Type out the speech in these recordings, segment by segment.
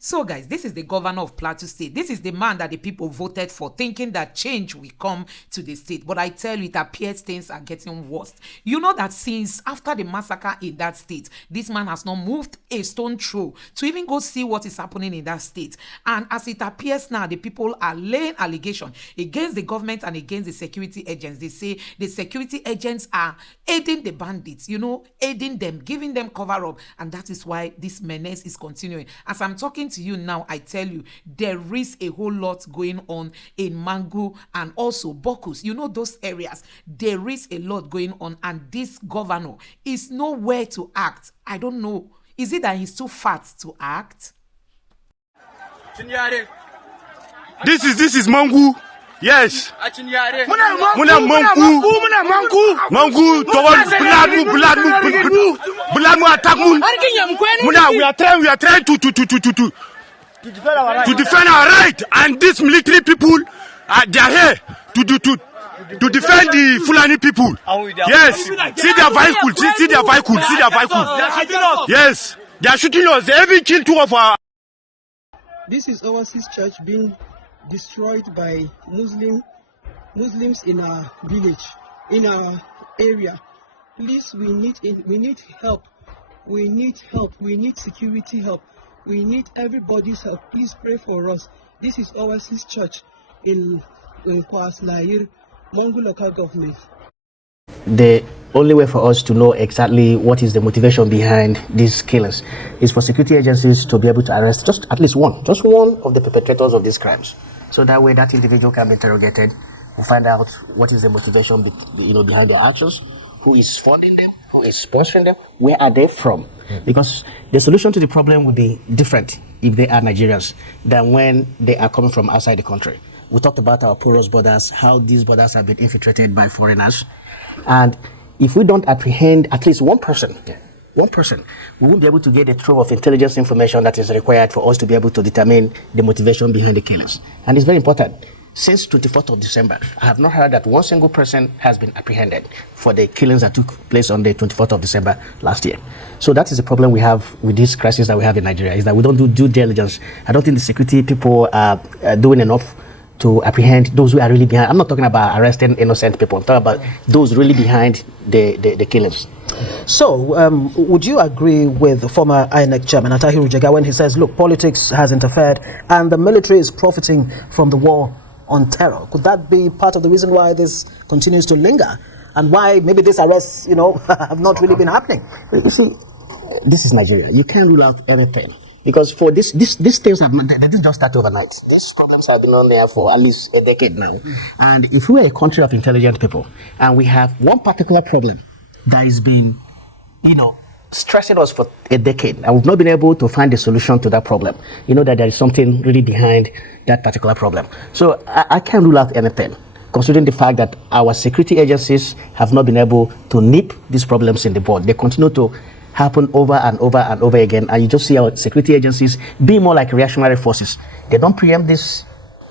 So guys, this is the governor of Plateau State. This is the man that the people voted for, thinking that change will come to the state. But I tell you, it appears things are getting worse. You know that since after the massacre in that state, this man has not moved a stone throw to even go see what is happening in that state. And as it appears now, the people are laying allegation against the government and against the security agents. They say the security agents are aiding the bandits, aiding them, giving them cover up. And that is why this menace is continuing. As I'm talking to you now, I tell you, there is a whole lot going on in Mangu and also Bokus. Those areas, there is a lot going on, and this governor is nowhere to act. I don't know. Is it that he's too fat to act? This is Mangu. Yes. Muna Mangu. Blood attack. Muna, we are trying to defend our right, and these military people they are here to defend the Fulani people. Yes. See their vehicles. Yes. They are shooting us. They even killed 2 of our. This is Oasis Church being destroyed by Muslims in our village, in our area. Please, we need help. We need security help. We need everybody's help. Please pray for us. This is Oasis Church in Kwas Nair, Mangu local government. The only way for us to know exactly what is the motivation behind these killings is for security agencies to be able to arrest just one of the perpetrators of these crimes. So that way that individual can be interrogated. We'll find out what is the motivation behind their actions, who is funding them, who is sponsoring them, where are they from? Because the solution to the problem would be different if they are Nigerians than when they are coming from outside the country. We talked about our porous borders, how these borders have been infiltrated by foreigners. And if we don't apprehend at least one person, we won't be able to get the trove of intelligence information that is required for us to be able to determine the motivation behind the killings. And it's very important. Since 24th of December, I have not heard that one single person has been apprehended for the killings that took place on the 24th of December last year. So that is the problem we have with this crisis that we have in Nigeria, is that we don't do due diligence. I don't think the security people are doing enough to apprehend those who are really behind. I'm not talking about arresting innocent people. I'm talking about those really behind the killings. So, would you agree with former INEC chairman Atahiru Jega when he says, look, politics has interfered and the military is profiting from the war on terror? Could that be part of the reason why this continues to linger and why maybe these arrests, have not really been happening? You see, this is Nigeria. You can't rule out anything. Because for these things they didn't just start overnight. These problems have been on there for at least a decade now. And if we are a country of intelligent people and we have one particular problem that has been, stressing us for a decade, and we've not been able to find a solution to that problem, that there is something really behind that particular problem. So I can't rule out anything, considering the fact that our security agencies have not been able to nip these problems in the bud. They continue to happen over and over and over again, and you just see our security agencies be more like reactionary forces. They don't preempt these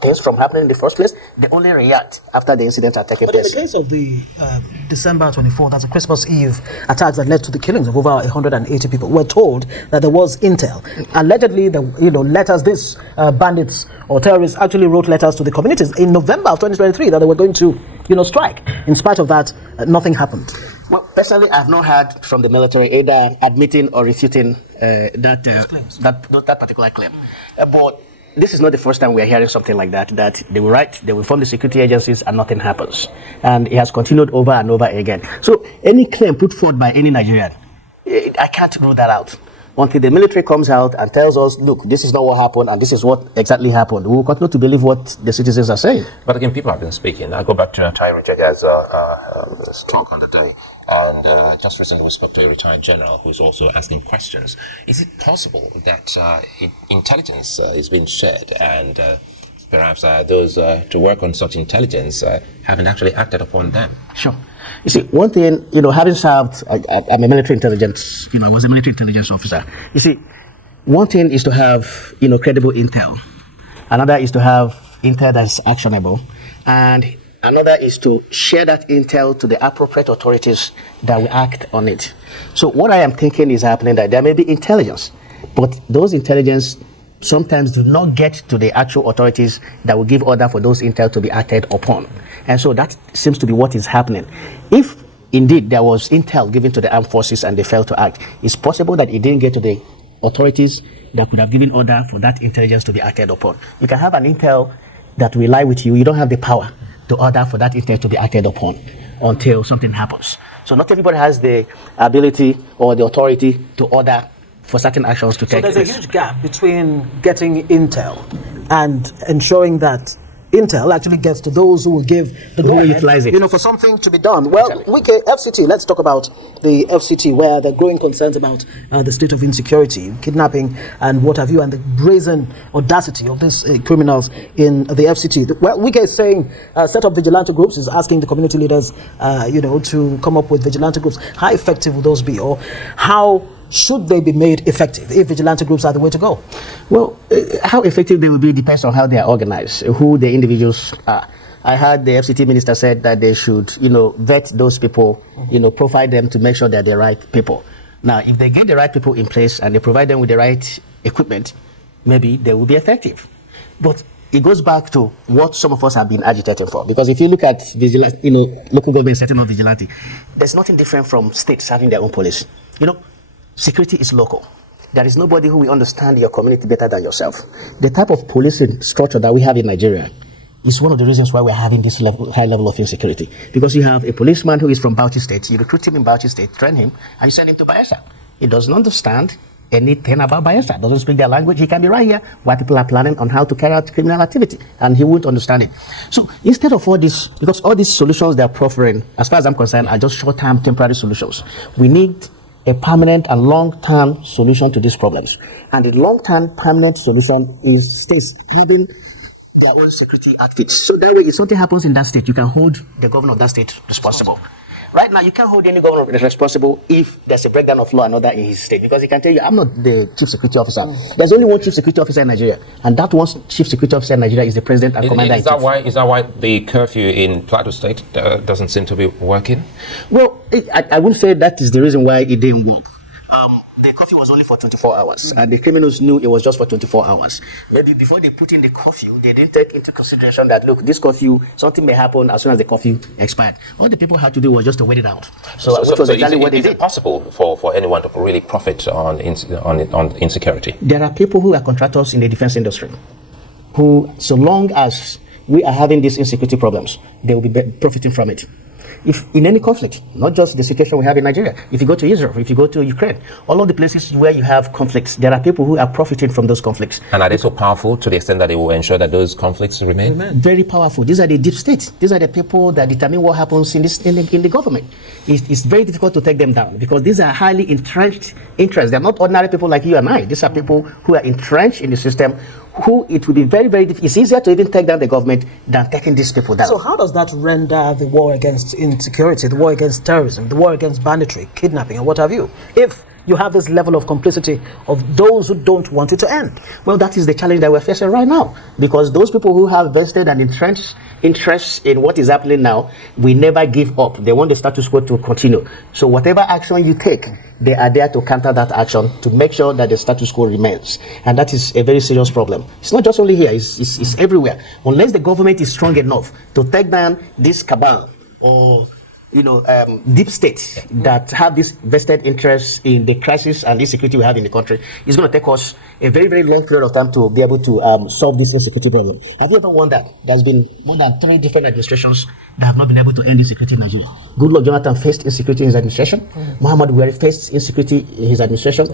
things from happening in the first place. They only react after the incidents are taking place. In the case of the December 24th, that's a Christmas Eve attacks that led to the killings of over 180 people, we're told that there was intel. Allegedly, letters, bandits or terrorists actually wrote letters to the communities in November of 2023 that they were going to, strike. In spite of that, nothing happened. Well, personally, I've not heard from the military either admitting or refuting that particular claim. But this is not the first time we are hearing something like that they will write, they will form the security agencies and nothing happens. And it has continued over and over again. So any claim put forth by any Nigerian, I can't rule that out. Until the military comes out and tells us, look, this is not what happened and this is what exactly happened, we will continue to believe what the citizens are saying. But again, people have been speaking. I'll go back to Tyron Jega's talk on the day. And just recently we spoke to a retired general who's also asking questions. Is it possible that intelligence is being shared and perhaps those to work on such intelligence haven't actually acted upon them? Sure. You see, one thing, having served, I'm a military intelligence, I was a military intelligence officer. You see, one thing is to have, credible intel. Another is to have intel that's actionable. And another is to share that intel to the appropriate authorities that will act on it. So what I am thinking is happening that there may be intelligence, but those intelligence, sometimes do not get to the actual authorities that will give order for those intel to be acted upon. And so that seems to be what is happening. If indeed there was intel given to the armed forces and they failed to act, it's possible that it didn't get to the authorities that could have given order for that intelligence to be acted upon. You can have an intel that will lie with you. You don't have the power to order for that intel to be acted upon until something happens. So not everybody has the ability or the authority to order for certain actions to take place. So there's a huge gap between getting intel and ensuring that intel actually gets to those who will give the go ahead, utilize it. for something to be done. Well, FCT, let's talk about the FCT, where there are growing concerns about the state of insecurity, kidnapping, and what have you, and the brazen audacity of these criminals in the FCT. Well, Wike is saying set up vigilante groups, is asking the community leaders, to come up with vigilante groups. How effective will those be, or how should they be made effective if vigilante groups are the way to go? Well, how effective they will be depends on how they are organized, who the individuals are. I heard the FCT minister said that they should, vet those people, provide them to make sure they're the right people. Now, if they get the right people in place and they provide them with the right equipment, maybe they will be effective. But it goes back to what some of us have been agitating for. Because if you look at local government setting up vigilante, there's nothing different from states having their own police. Security is local. There is nobody who will understand your community better than yourself. The type of policing structure that we have in Nigeria is one of the reasons why we're having this high level of insecurity. Because you have a policeman who is from Bauchi State, you recruit him in Bauchi State, train him, and you send him to Bayelsa. He doesn't understand anything about Bayelsa, doesn't speak their language. He can be right here while people are planning on how to carry out criminal activity, and he won't understand it. So instead of all this, because all these solutions they're proffering, as far as I'm concerned, are just short-term temporary solutions. We need a permanent and long-term solution to these problems. And the long-term permanent solution is states having their own security activities. So that way, if something happens in that state, you can hold the governor of that state responsible. Right now, you can't hold any governor responsible if there's a breakdown of law and order in his state, because he can tell you, I'm not the chief security officer. There's only one chief security officer in Nigeria, and that one chief security officer in Nigeria is the president and commander-in-chief. Is that why the curfew in Plateau State doesn't seem to be working? Well, I wouldn't say that is the reason why it didn't work. The curfew was only for 24 hours, and the criminals knew it was just for 24 hours. Maybe before they put in the curfew, they didn't take into consideration that, look, this curfew, something may happen as soon as the curfew expired. All the people had to do was just to wait it out. So which was exactly what they did. Is it possible for anyone to really profit on insecurity? There are people who are contractors in the defense industry who, so long as we are having these insecurity problems, they will be profiting from it. If in any conflict, not just the situation we have in Nigeria, if you go to Israel, if you go to Ukraine, all of the places where you have conflicts, there are people who are profiting from those conflicts. And are they so powerful to the extent that they will ensure that those conflicts remain? Very powerful. These are the deep states. These are the people that determine what happens in the government. It's very difficult to take them down because these are highly entrenched interests. They're not ordinary people like you and I. These are people who are entrenched in the system, who it will be very, very difficult. It's easier to even take down the government than taking these people down. So how does that render the war against insecurity, the war against terrorism, the war against banditry, kidnapping, and what have you, if you have this level of complicity of those who don't want it to end? Well, that is the challenge that we're facing right now, because those people who have vested and entrenched interests in what is happening now, we never give up. They want the status quo to continue. So whatever action you take, they are there to counter that action to make sure that the status quo remains. And that is a very serious problem. It's not just only here, it's everywhere. Unless the government is strong enough to take down this cabal or deep states that have this vested interest in the crisis and insecurity we have in the country, it's going to take us a very, very long period of time to be able to solve this insecurity problem. Have you ever wondered? There's been more than 3 different administrations that have not been able to end insecurity in Nigeria. Goodluck Jonathan faced insecurity in his administration. Muhammad Buhari faced insecurity in his administration.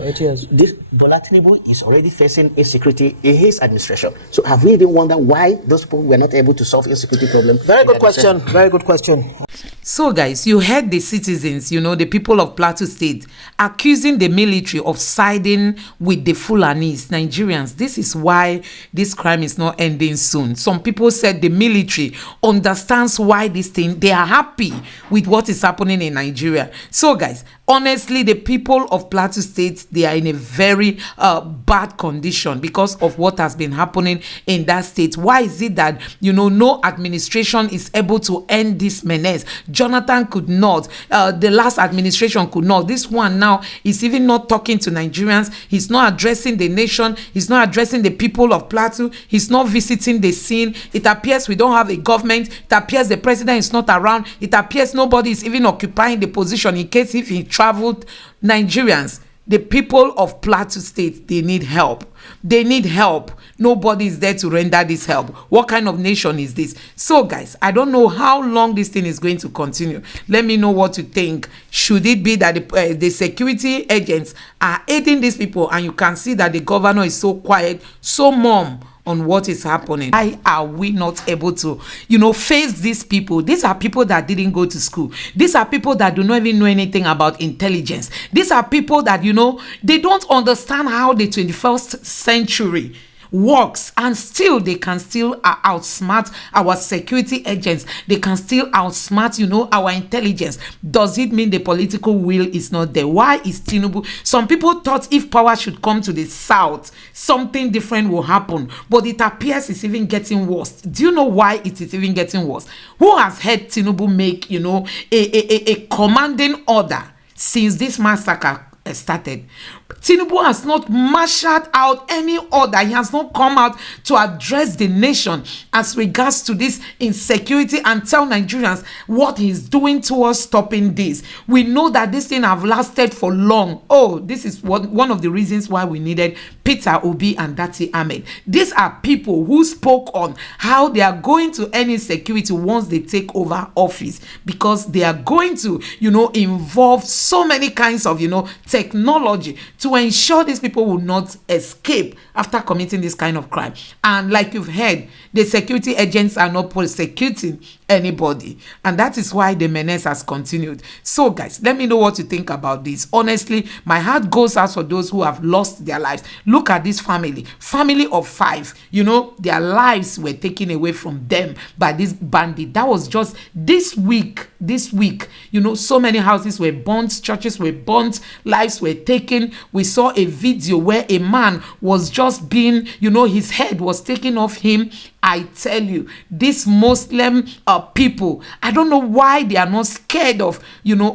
This Bola Tinubu is already facing insecurity in his administration. So have we even wondered why those people were not able to solve insecurity problem? Very good question. Very good question. So guys, you heard the citizens, the people of Plateau State accusing the military of siding with the Fulanis, Nigerians. This is why this crime is not ending soon. Some people said the military understands why this thing, they are happy with what is happening in Nigeria. So guys, Honestly, the people of Plateau State, they are in a very bad condition because of what has been happening in that state. Why is it that, no administration is able to end this menace? Jonathan could not. The last administration could not. This one now is even not talking to Nigerians. He's not addressing the nation. He's not addressing the people of Plateau. He's not visiting the scene. It appears we don't have a government. It appears the president is not around. It appears nobody is even occupying the position in case if he traveled. Nigerians, the people of Plateau State, they need help. They need help. Nobody is there to render this help. What kind of nation is this? So guys, I don't know how long this thing is going to continue. Let me know what you think. Should it be that the security agents are aiding these people, and you can see that the governor is so quiet, so mum on what is happening? Why are we not able to, face these people? These are people that didn't go to school. These are people that do not even know anything about intelligence. These are people that, they don't understand how the 21st century works, and still they can still outsmart our security agents. They can still outsmart our intelligence. Does it mean the political will is not there? Why is Tinubu? Some people thought if power should come to the south, something different will happen, but it appears it's even worse. Do you know why it is even getting worse? Who has heard Tinubu make a commanding order since this massacre started? Tinubu has not marshaled out any order. He has not come out to address the nation as regards to this insecurity and tell Nigerians what he's doing towards stopping this. We know that this thing have lasted for long. Oh, this is one of the reasons why we needed Peter Obi and Dati Ahmed. These are people who spoke on how they are going to end insecurity once they take over office, because they are going to, involve so many kinds of, technology to ensure these people will not escape after committing this kind of crime. And like you've heard, the security agents are not prosecuting anybody, and that is why the menace has continued. So guys, let me know what you think about this. Honestly, my heart goes out for those who have lost their lives. Look at this family of 5. Their lives were taken away from them by this bandit. That was just this week. So many houses were burnt, churches were burnt, lives were taken. We saw a video where a man was just being, his head was taken off him. I tell you, these Muslim people, I don't know why they are not scared of,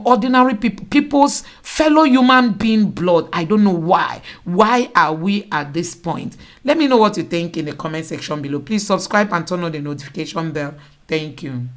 ordinary people's fellow human being blood. I don't know why. Why are we at this point? Let me know what you think in the comment section below. Please subscribe and turn on the notification bell. Thank you.